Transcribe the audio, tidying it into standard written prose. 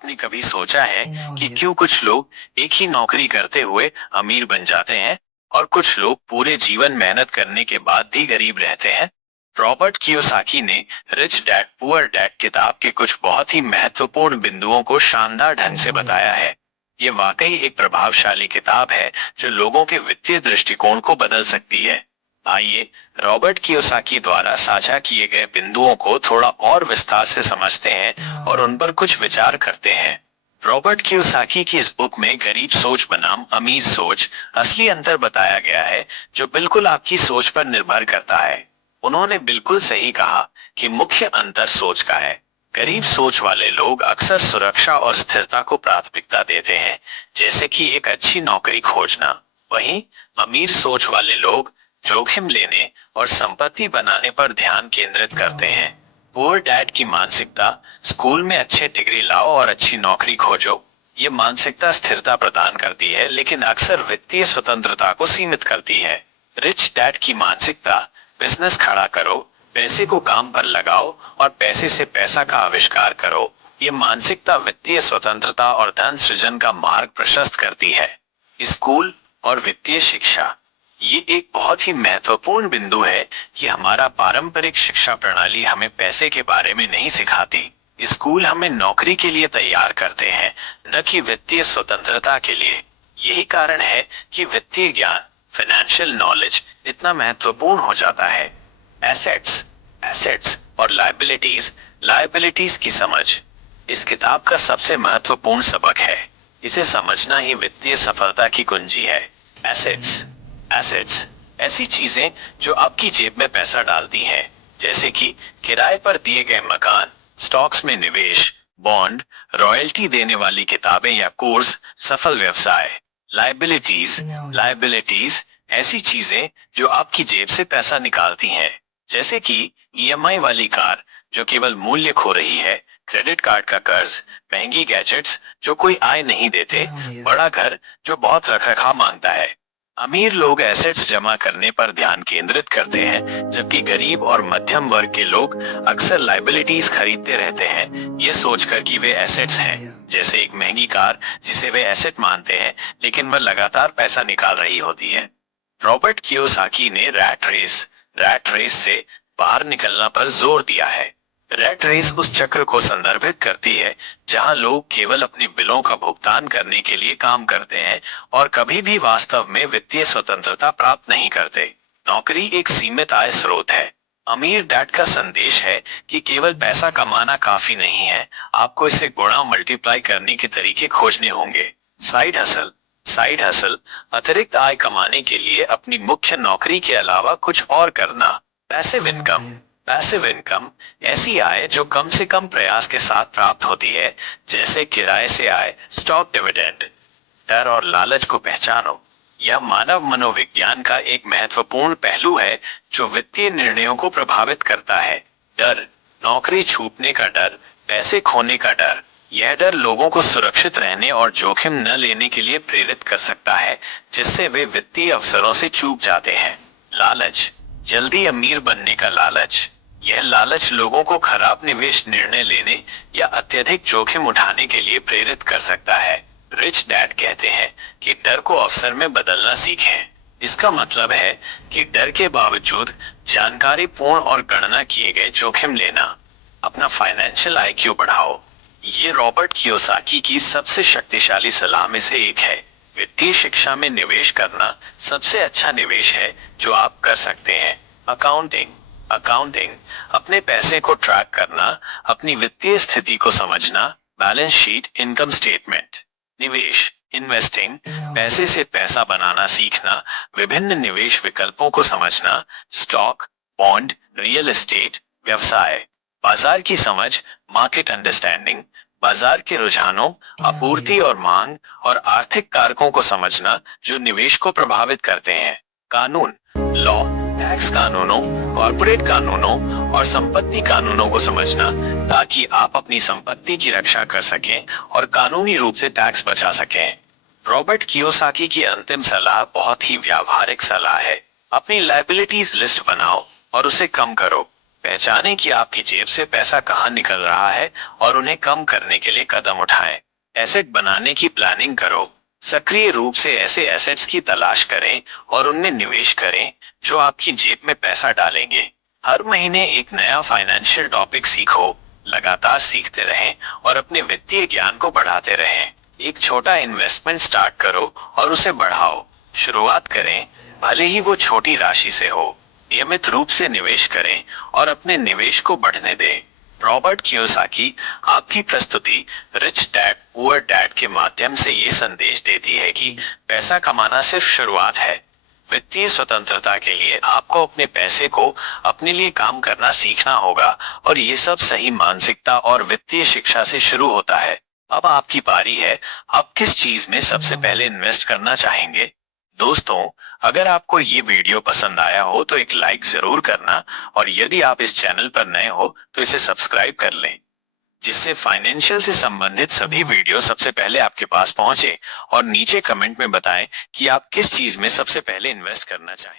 आपने कभी सोचा है कि क्यों कुछ लोग एक ही नौकरी करते हुए अमीर बन जाते हैं और कुछ लोग पूरे जीवन मेहनत करने के बाद भी गरीब रहते हैं? रॉबर्ट कियोसाकी ने रिच डैड पुअर डैड किताब के कुछ बहुत ही महत्वपूर्ण बिंदुओं को शानदार ढंग से बताया है। ये वाकई एक प्रभावशाली किताब है जो लोगों के वित्तीय दृष्टिकोण को बदल सकती है। आइए रॉबर्ट कियोसाकी द्वारा साझा किए गए बिंदुओं को थोड़ा और विस्तार से समझते हैं और उन पर कुछ विचार करते हैं। रॉबर्ट कियोसाकी की इस बुक में गरीब सोच बनाम अमीर सोच असली अंतर बताया गया है, जो बिल्कुल आपकी सोच पर निर्भर करता है। उन्होंने बिल्कुल सही कहा कि मुख्य अंतर सोच का है। गरीब सोच वाले लोग अक्सर सुरक्षा और स्थिरता को प्राथमिकता देते हैं, जैसे कि एक अच्छी नौकरी खोजना। वहीं अमीर सोच वाले लोग जोखिम लेने और संपत्ति बनाने पर ध्यान केंद्रित करते हैं। पुअर डैड की मानसिकता स्कूल में अच्छे डिग्री लाओ और अच्छी नौकरी खोजो। ये मानसिकता स्थिरता प्रदान करती है, लेकिन अक्सर वित्तीय स्वतंत्रता को सीमित करती है। रिच डैड की मानसिकता बिजनेस खड़ा करो, पैसे को काम पर लगाओ और पैसे से पैसा का आविष्कार करो। ये मानसिकता वित्तीय स्वतंत्रता और धन सृजन का मार्ग प्रशस्त करती है। स्कूल और वित्तीय शिक्षा, ये एक बहुत ही महत्वपूर्ण बिंदु है कि हमारा पारंपरिक शिक्षा प्रणाली हमें पैसे के बारे में नहीं सिखाती। स्कूल हमें नौकरी के लिए तैयार करते हैं, न कि वित्तीय स्वतंत्रता के लिए। यही कारण है कि वित्तीय ज्ञान, फाइनेंशियल नॉलेज इतना महत्वपूर्ण हो जाता है। एसेट्स एसेट्स और लायबिलिटीज लायबिलिटीज की समझ इस किताब का सबसे महत्वपूर्ण सबक है। इसे समझना ही वित्तीय सफलता की कुंजी है। एसेट्स एसेट्स ऐसी चीजें जो आपकी जेब में पैसा डालती हैं, जैसे कि किराए पर दिए गए मकान, स्टॉक्स में निवेश, बॉन्ड, रॉयल्टी देने वाली किताबें या कोर्स, सफल व्यवसाय। लायबिलिटीज लायबिलिटीज ऐसी चीजें जो आपकी जेब से पैसा निकालती हैं, जैसे कि ईएमआई वाली कार जो केवल मूल्य खो रही है, क्रेडिट कार्ड का कर्ज, महंगी गैजेट्स जो कोई आय नहीं देते, बड़ा घर जो बहुत रखरखाव मांगता है। अमीर लोग एसेट्स जमा करने पर ध्यान केंद्रित करते हैं, जबकि गरीब और मध्यम वर्ग के लोग अक्सर लाइबिलिटीज खरीदते रहते हैं, ये सोचकर कि वे एसेट्स हैं। जैसे एक महंगी कार जिसे वे एसेट मानते हैं, लेकिन वह लगातार पैसा निकाल रही होती है। रॉबर्ट कियोसाकी ने रैट रेस से बाहर निकलना पर जोर दिया है। रैट रेस उस चक्र को संदर्भित करती है जहां लोग केवल अपने बिलों का भुगतान करने के लिए काम करते हैं और कभी भी वास्तव में वित्तीय स्वतंत्रता प्राप्त नहीं करते। नौकरी एक सीमित आय स्रोत है। अमीर डैड का संदेश है कि केवल पैसा कमाना काफी नहीं है, आपको इसे गुणा मल्टीप्लाई करने के तरीके खोजने होंगे। साइड हसल अतिरिक्त आय कमाने के लिए अपनी मुख्य नौकरी के अलावा कुछ और करना। पैसिव इनकम ऐसी आय जो कम से कम प्रयास के साथ प्राप्त होती है, जैसे किराए से आय, स्टॉक डिविडेंड। डर और लालच को पहचानो, यह मानव मनोविज्ञान का एक महत्वपूर्ण पहलू है जो वित्तीय निर्णयों को प्रभावित करता है। डर, नौकरी छूटने का डर, पैसे खोने का डर। यह डर लोगों को सुरक्षित रहने और जोखिम न लेने के लिए प्रेरित कर सकता है, जिससे वे वित्तीय अवसरों से चूक जाते हैं। लालच, जल्दी अमीर बनने का लालच। यह लालच लोगों को खराब निवेश निर्णय लेने या अत्यधिक जोखिम उठाने के लिए प्रेरित कर सकता है। रिच डैड कहते हैं कि डर को अवसर में बदलना सीखें। इसका मतलब है कि डर के बावजूद जानकारी पूर्ण और गणना किए गए जोखिम लेना। अपना फाइनेंशियल आईक्यू बढ़ाओ। ये रॉबर्ट कियोसाकी की सबसे शक्तिशाली सलाह में से एक है। वित्तीय शिक्षा में निवेश करना सबसे अच्छा निवेश है जो आप कर सकते हैं। अकाउंटिंग अपने पैसे को ट्रैक करना, अपनी वित्तीय स्थिति को समझना, बैलेंस शीट, इनकम स्टेटमेंट। निवेश इन्वेस्टिंग पैसे से पैसा बनाना सीखना, विभिन्न निवेश विकल्पों को समझना, स्टॉक, बॉन्ड, रियल एस्टेट। व्यवसाय बाजार की समझ, मार्केट अंडरस्टैंडिंग, बाजार के रुझानों, आपूर्ति और मांग और आर्थिक कारकों को समझना जो निवेश को प्रभावित करते हैं। कानून, लॉ, टैक्स कानूनों, कॉर्पोरेट कानूनों और संपत्ति कानूनों को समझना, ताकि आप अपनी संपत्ति की रक्षा कर सकें और कानूनी रूप से टैक्स बचा सकें। रॉबर्ट कियोसाकी की अंतिम सलाह बहुत ही व्यावहारिक सलाह है। अपनी लायबिलिटीज लिस्ट बनाओ और उसे कम करो। पहचानें कि आपकी जेब से पैसा कहाँ निकल रहा है और उन्हें कम करने के लिए कदम उठाएं। एसेट बनाने की प्लानिंग करो। सक्रिय रूप से ऐसे एसेट्स की तलाश करें और उनमें निवेश करें जो आपकी जेब में पैसा डालेंगे। हर महीने एक नया फाइनेंशियल टॉपिक सीखो। लगातार सीखते रहें और अपने वित्तीय ज्ञान को बढ़ाते रहें। एक छोटा इन्वेस्टमेंट स्टार्ट करो और उसे बढ़ाओ। शुरुआत करें, भले ही वो छोटी राशि से हो। नियमित रूप से निवेश करें और अपने निवेश को बढ़ने दें। रॉबर्ट कियोसाकी आपकी प्रस्तुति रिच डैड पुअर डैड के माध्यम से ये संदेश देती है कि पैसा कमाना सिर्फ शुरुआत है। वित्तीय स्वतंत्रता के लिए आपको अपने पैसे को अपने लिए काम करना सीखना होगा और ये सब सही मानसिकता और वित्तीय शिक्षा से शुरू होता है। अब आपकी बारी है, आप किस चीज में सबसे पहले इन्वेस्ट करना चाहेंगे? दोस्तों, अगर आपको ये वीडियो पसंद आया हो तो एक लाइक जरूर करना और यदि आप इस चैनल पर नए हो तो इसे सब्सक्राइब कर लें, जिससे फाइनेंशियल से संबंधित सभी वीडियो सबसे पहले आपके पास पहुंचे। और नीचे कमेंट में बताएं कि आप किस चीज में सबसे पहले इन्वेस्ट करना चाहें।